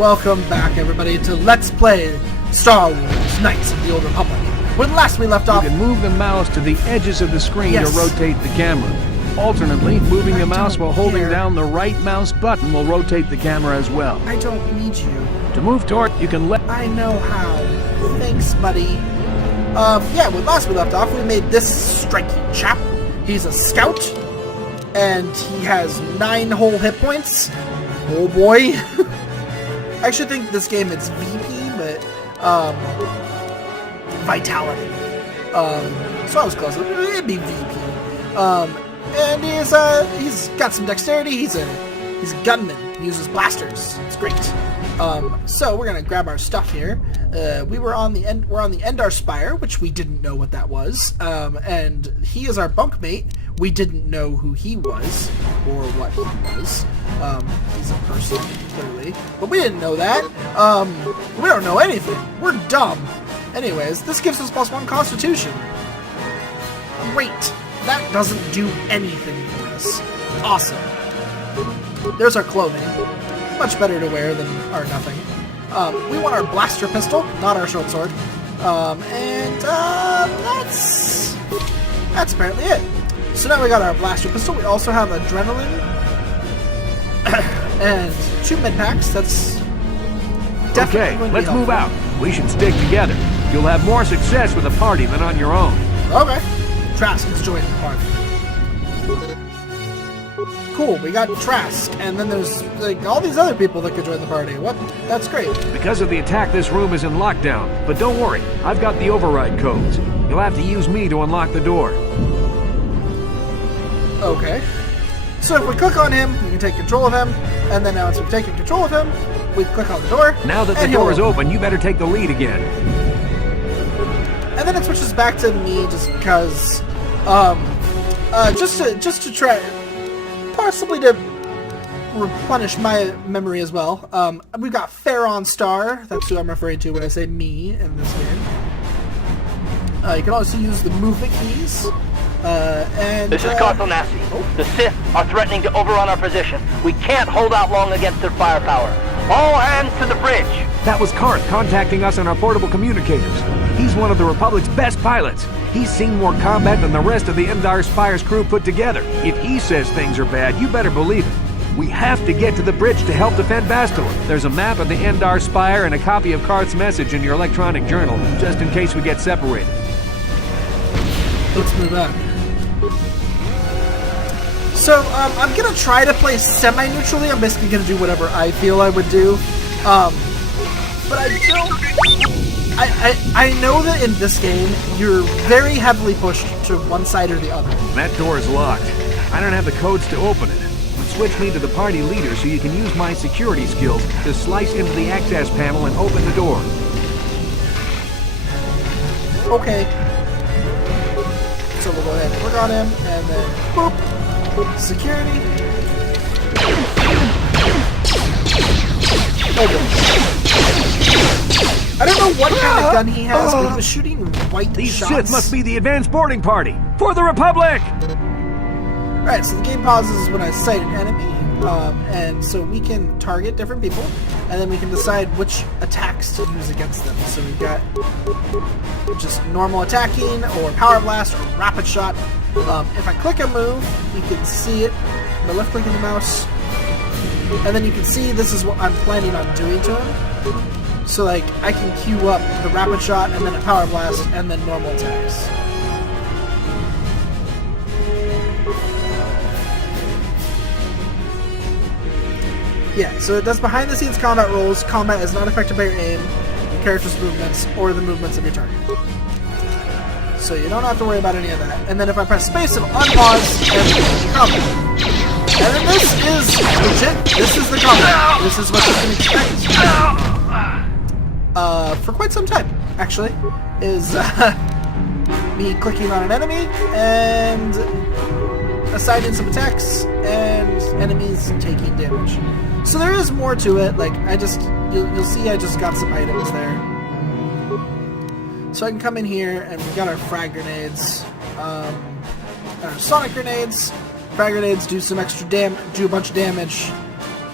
welcome back everybody to Let's Play Star Wars Knights of the Old Republic. When last we left off... You can move the mouse to the edges of the screen to rotate the camera. Alternately, moving the mouse while holding down the right mouse button will rotate the camera as well. I don't need you. To move toward, you can let... I know how. Thanks, buddy. Yeah, when last we left off, we made this striking chap. He's a scout, and he has 9 whole hit points. Oh boy. I actually think this game is VP, but, Vitality. So I was close. It'd be VP. And he's got some dexterity. He's a gunman. He uses blasters. It's great. So we're gonna grab our stuff here. We're on the Endar Spire, which we didn't know what that was. And he is our bunkmate. We didn't know who he was or what he was. He's a person, clearly, but we didn't know that. We don't know anything. We're dumb. Anyways, this gives us +1 Constitution. Great. That doesn't do anything for us. Awesome. There's our clothing. Much better to wear than our nothing. We want our blaster pistol, not our short sword. That's apparently it. So now we got our blaster pistol. We also have adrenaline and 2 med packs. That's definitely okay. Let's move out. We should stick together. You'll have more success with a party than on your own. Okay. Trask is joining the party. Cool, we got Trask, and then there's like all these other people that could join the party. What? That's great. Because of the attack, this room is in lockdown. But don't worry, I've got the override codes. You'll have to use me to unlock the door. Okay. So if we click on him, we can take control of him, and then once we've taken control of him, we click on the door. Now that the door is open, you better take the lead again. And then it switches back to me just because, just to try, possibly to replenish my memory as well. We've got Farron Star. That's who I'm referring to when I say me in this game. You can also use the movement keys. This is KOTOR. The Sith are threatening to overrun our position. We can't hold out long against their firepower. All hands to the bridge. That was Karth contacting us on our portable communicators. He's one of the Republic's best pilots. He's seen more combat than the rest of the Endar Spire's crew put together. If he says things are bad, you better believe it. We have to get to the bridge to help defend Bastila. There's a map of the Endar Spire and a copy of Karth's message in your electronic journal, just in case we get separated. Let's move on. So, I'm gonna try to play semi-neutrally. I'm basically gonna do whatever I feel I would do. But I don't... I know that in this game, you're very heavily pushed to one side or the other. That door is locked. I don't have the codes to open it. Switch me to the party leader so you can use my security skills to slice into the access panel and open the door. Okay. So we'll go ahead and click on him, and then boop. Security. I don't know what kind of gun he has, but he was shooting white These shots. Sith must be the advanced boarding party for the Republic! Alright, so the game pauses when I sight an enemy, and so we can target different people, and then we can decide which attacks to use against them. So we've got just normal attacking, or power blast, or rapid shot. If I click a move, you can see it by left clicking the mouse, and then you can see this is what I'm planning on doing to him. So like, I can queue up the rapid shot, and then a power blast, and then normal attacks. Yeah, so it does behind-the-scenes combat rolls. Combat is not affected by your aim, your character's movements, or the movements of your target. So you don't have to worry about any of that. And then if I press space, it'll unpause and combat. And then this is legit. This is the combat. This is what you can expect. For quite some time, actually, is me clicking on an enemy and assigning some attacks and enemies taking damage. So there is more to it. Like you'll see, I just got some items there. So I can come in here and we got our frag grenades, our sonic grenades. Frag grenades do some extra do a bunch of damage.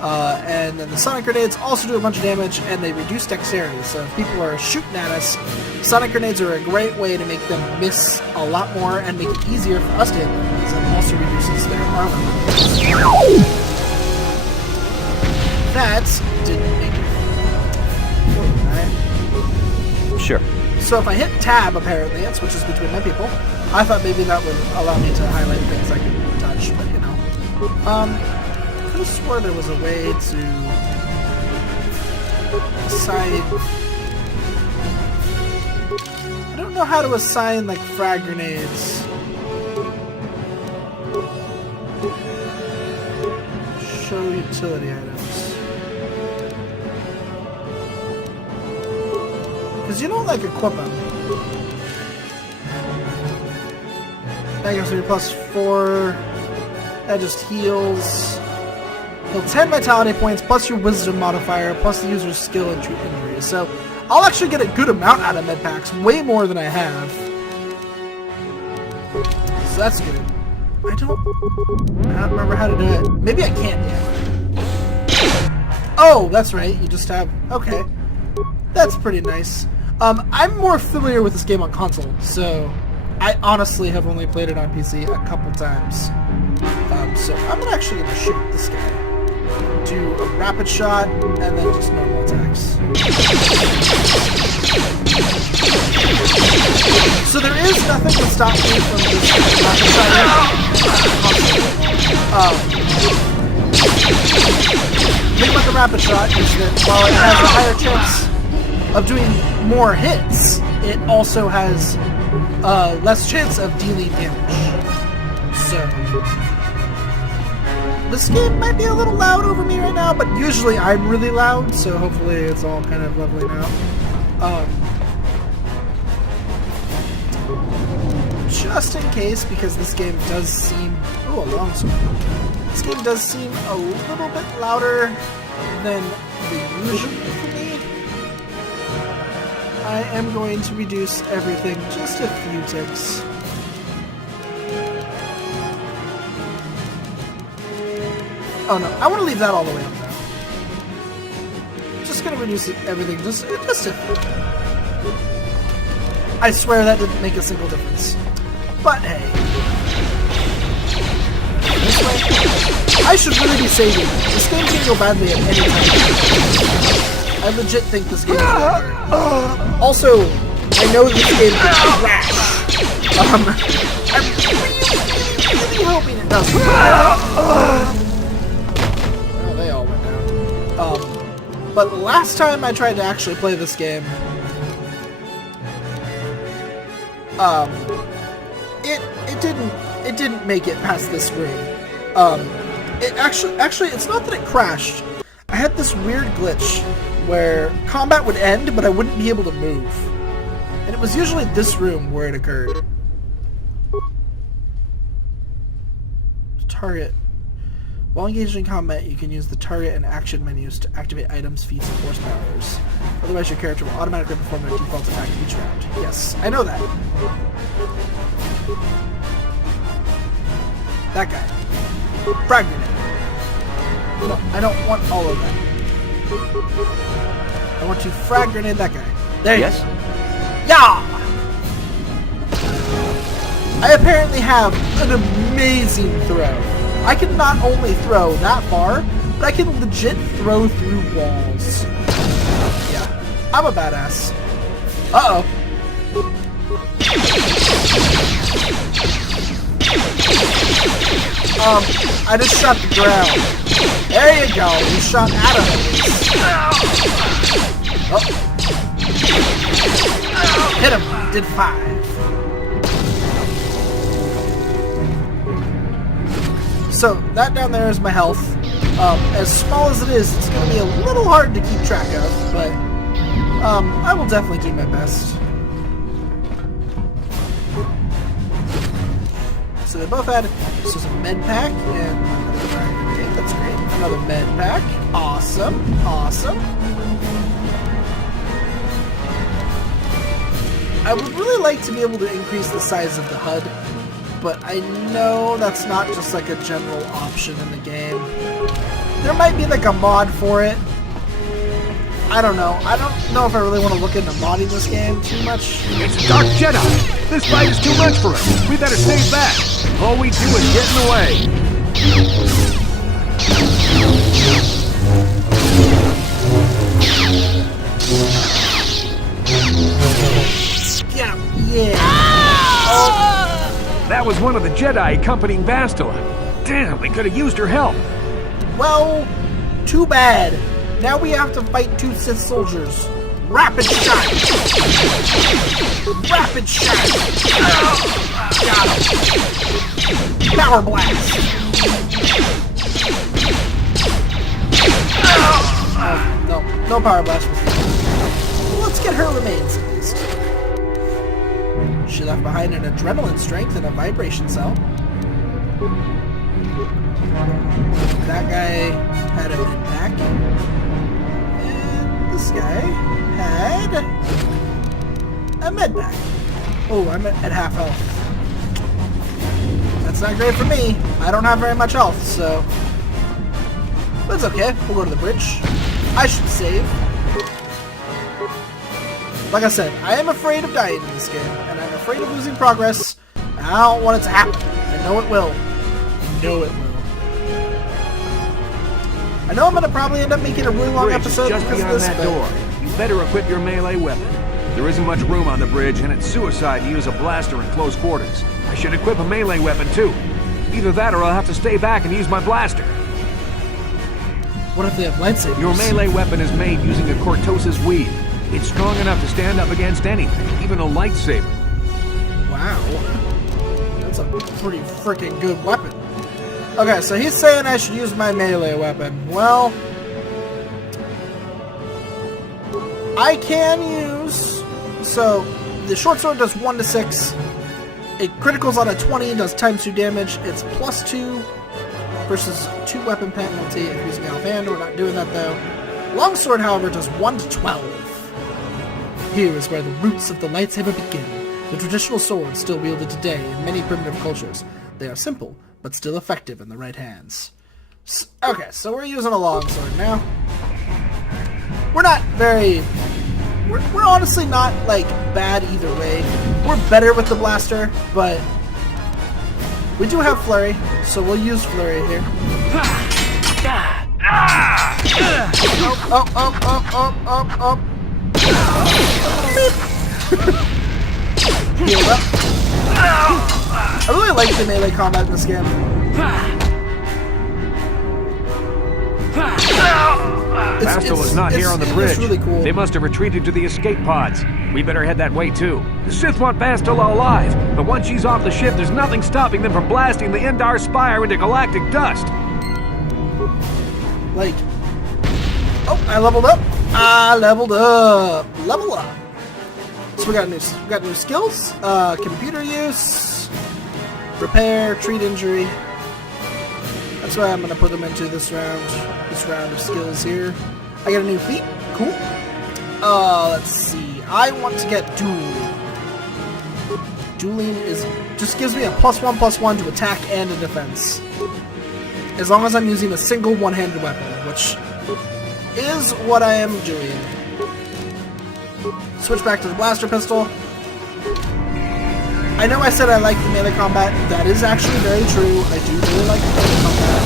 And then the sonic grenades also do a bunch of damage, and they reduce dexterity. So if people are shooting at us, sonic grenades are a great way to make them miss a lot more and make it easier for us to hit them, because it also reduces their armor. That didn't make it. Sure. So if I hit tab, apparently, it switches between my people. I thought maybe that would allow me to highlight things I could touch, but you know. I could have swore there was a way to assign... I don't know how to assign, like, frag grenades. Show utility items. Because you don't, like, equip them. That gives me +4. That just heals. Heal 10 vitality points, plus your wisdom modifier, plus the user's skill and treat injuries. So, I'll actually get a good amount out of med packs, way more than I have. So that's good. I don't remember how to do it. Maybe I can't yet. Oh, that's right. You just have... Okay. That's pretty nice. I'm more familiar with this game on console, so I honestly have only played it on PC a couple times. So I'm actually going to shoot this guy. Do a rapid shot, and then just normal attacks. So there is nothing to stop me from just rapid shot. The thing about the rapid shot is that while it has a higher chance of doing more hits, it also has less chance of dealing damage. So this game might be a little loud over me right now, but usually I'm really loud, so hopefully it's all kind of leveling out. Just in case, because this game does seem... Ooh, a longsword. This game does seem a little bit louder than the usual for me. I am going to reduce everything just a few ticks. Oh no, I want to leave that all the way up now. Just gonna reduce everything just a few. I swear that didn't make a single difference. But hey. This way. I should really be saving. This game can go badly at any time. I legit think this game is bad. Also, I know this game can crash. I'm really hoping it doesn't. Well, they all went down. But the last time I tried to actually play this game, it didn't make it past this room. It actually, it's not that it crashed. I had this weird glitch where combat would end, but I wouldn't be able to move. And it was usually this room where it occurred. Target. While engaged in combat, you can use the target and action menus to activate items, feats, and force powers. Otherwise, your character will automatically perform their default attack each round. Yes, I know that. That guy. Frag grenade. No, I don't want all of that. I want to frag grenade that guy. There you go. Yeah! I apparently have an amazing throw. I can not only throw that far, but I can legit throw through walls. Yeah, I'm a badass. Uh-oh. I just shot the ground. There you go. You shot at him. Oh. Hit him. Did 5. So, that down there is my health. As small as it is, it's going to be a little hard to keep track of, but I will definitely do my best. So they both had just a med pack, and that's great. Another med pack. Awesome. Awesome. I would really like to be able to increase the size of the HUD, but I know that's not just like a general option in the game. there might be like a mod for it. I don't know. I don't know if I really want to look into modding this game too much. It's a Dark Jedi! This fight is too much for us! We better stay back! All we do is get in the way! Yeah. Oh. That was one of the Jedi accompanying Bastila. Damn, we could have used her help. Well, too bad. Now we have to fight 2 Sith soldiers. Rapid shot! Rapid shot! Got him. Power blast! No power blast. Well, let's get her remains at least. She left behind an adrenaline strength and a vibration cell. That guy had a med pack. And this guy had a med pack. Oh, I'm at half health. That's not great for me. I don't have very much health, so... But it's okay. We'll go to the bridge. I should save. Like I said, I am afraid of dying in this game, and I'm afraid of losing progress. I don't want it to happen. I know it will. I know it will. I know I'm going to probably end up making a really long episode just because beyond of this, that door. You better equip your melee weapon. There isn't much room on the bridge, and it's suicide to use a blaster in close quarters. I should equip a melee weapon, too. Either that or I'll have to stay back and use my blaster. What if they have lightsabers? Your melee weapon is made using a Cortosis weave. It's strong enough to stand up against anything, even a lightsaber. Wow. That's a pretty freaking good weapon. Okay, so he's saying I should use my melee weapon. Well, I can use... So, the short sword does 1 to 6. It criticals on a 20 and does ×2 damage. It's +2 versus 2 weapon penalty if using offhand. We're not doing that, though. Longsword, however, does 1 to 12. Here is where the roots of the lightsaber begin. The traditional sword still wielded today in many primitive cultures. They are simple, but still effective in the right hands. Okay, so we're using a longsword now. We're not very... We're honestly not, like, bad either way. We're better with the blaster, but... We do have flurry, so we'll use flurry here. Oh. Healed up. I really like the melee combat in this game. Bastila's not here on the bridge. Really cool. They must have retreated to the escape pods. We better head that way too. The Sith want Bastila alive, but once she's off the ship, there's nothing stopping them from blasting the Endar Spire into galactic dust. Like, oh, I leveled up. Level up. So we got new skills. Computer use, repair, treat injury. That's why I'm gonna put them into this round of skills here. I got a new feat. Cool. Let's see. I want to get duel. Dueling just gives me a +1/+1 to attack and to defense. As long as I'm using a single one-handed weapon, which is what I am doing. Switch back to the blaster pistol. I know I said I like the melee combat. That is actually very true. I do really like the melee combat.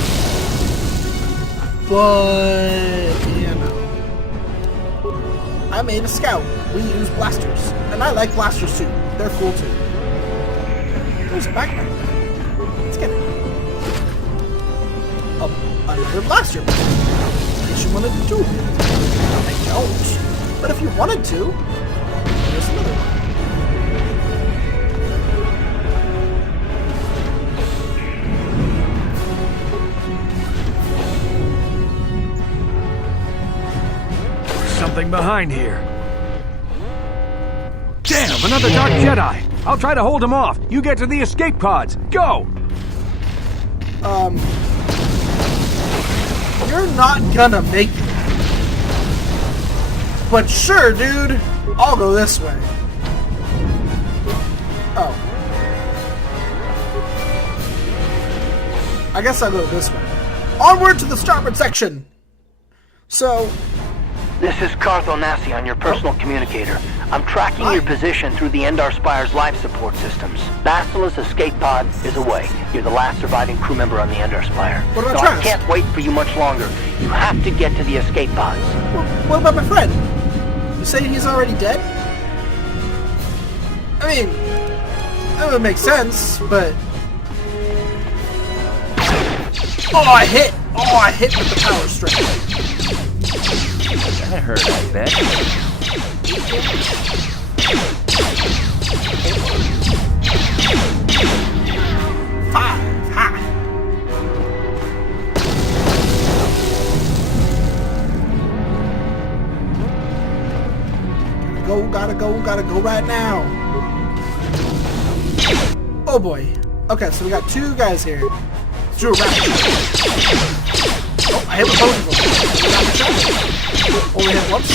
But, you know. I made a scout. We use blasters. And I like blasters too. They're cool too. There's a backpack there. Let's get it. Another blaster. In case you wanted to do it. I don't. But if you wanted to, there's another one. Something behind here. Damn, another Dark Jedi! I'll try to hold him off. You get to the escape pods. Go! You're not gonna make it. But sure, dude. I'll go this way. Oh. I guess I'll go this way. Onward to the starboard section! So... This is KOTOR on your personal communicator. I'm tracking your position through the Endar Spire's life support systems. Basila's escape pod is away. You're the last surviving crew member on the Endar Spire. What about so Travis? I can't wait for you much longer. You have to get to the escape pods. Well, what about my friend? You say he's already dead? I mean, that would make sense, but... Oh, I hit! Oh, I hit with the power strike. That hurt, I bet. 5, ha! Gotta go right now. Oh boy. Okay, so we got 2 guys here. Drew around. Oh, I hit with both of them. Only hit once.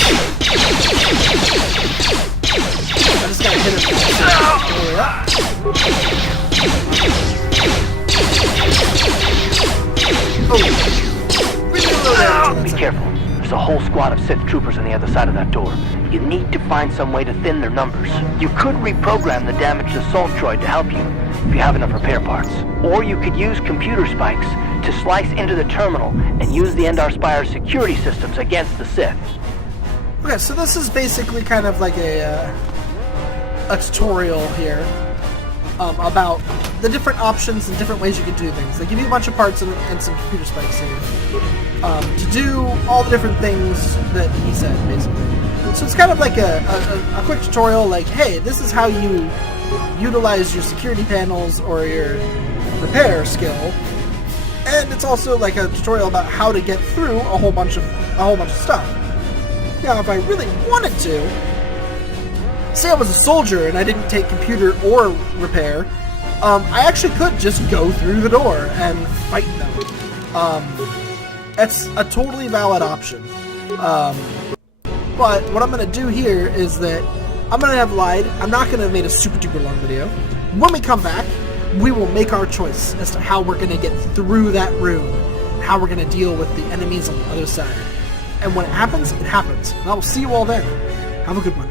I just gotta hit him. Oh. Be careful. There's a whole squad of Sith troopers on the other side of that door. You need to find some way to thin their numbers. You could reprogram the damaged assault droid to help you, if you have enough repair parts. Or you could use computer spikes to slice into the terminal and use the Endar Spire's security systems against the Sith. Okay, so this is basically kind of like a tutorial here about the different options and different ways you can do things. They give you a bunch of parts and some computer spikes here to do all the different things that he said, basically. So it's kind of like a quick tutorial, like, hey, this is how you utilize your security panels or your repair skill, and it's also like a tutorial about how to get through a whole bunch of stuff. Now, if I really wanted to, say I was a soldier and I didn't take computer or repair, I actually could just go through the door and fight them. That's a totally valid option. But what I'm going to do here is that I'm going to have lied. I'm not going to have made a super duper long video. When we come back, we will make our choice as to how we're going to get through that room, how we're going to deal with the enemies on the other side. And when it happens, it happens. And I will see you all then. Have a good one.